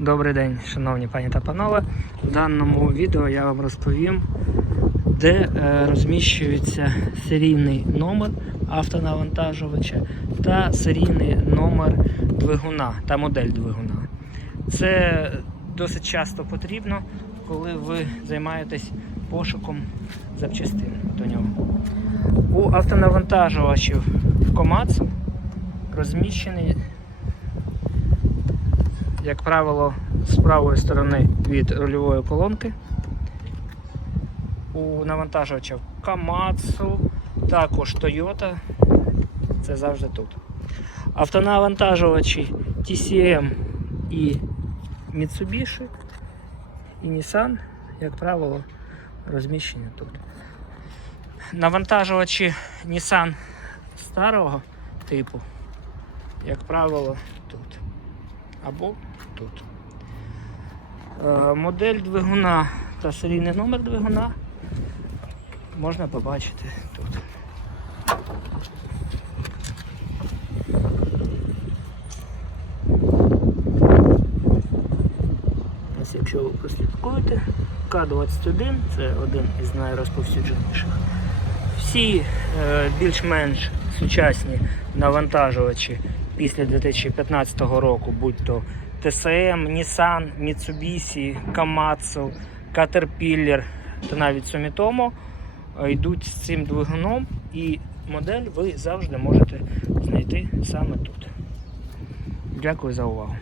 Добрий день, шановні пані та панове. В даному відео я вам розповім, де е, розміщується серійний номер автонавантажувача та серійний номер двигуна та модель двигуна. Це досить часто потрібно, коли ви займаєтесь пошуком запчастин до нього. У автонавантажувачів Komatsu розміщений як правило, з правої сторони від рульової колонки. У навантажувачів Komatsu, також Toyota. Це завжди тут. Автонавантажувачі TCM і Mitsubishi і Nissan, як правило, розміщені тут. Навантажувачі Nissan старого типу, як правило, тут або тут. Е, Модель двигуна та серійний номер двигуна можна побачити тут. Ось якщо ви прослідкуєте, К-21 це один із найрозповсюдженіших. Всі е, більш-менш сучасні навантажувачі після 2015 року, будь то ТСМ, Nissan, Mitsubishi, Komatsu, Caterpillar та навіть Sumitomo е, йдуть з цим двигуном і модель ви завжди можете знайти саме тут. Дякую за увагу.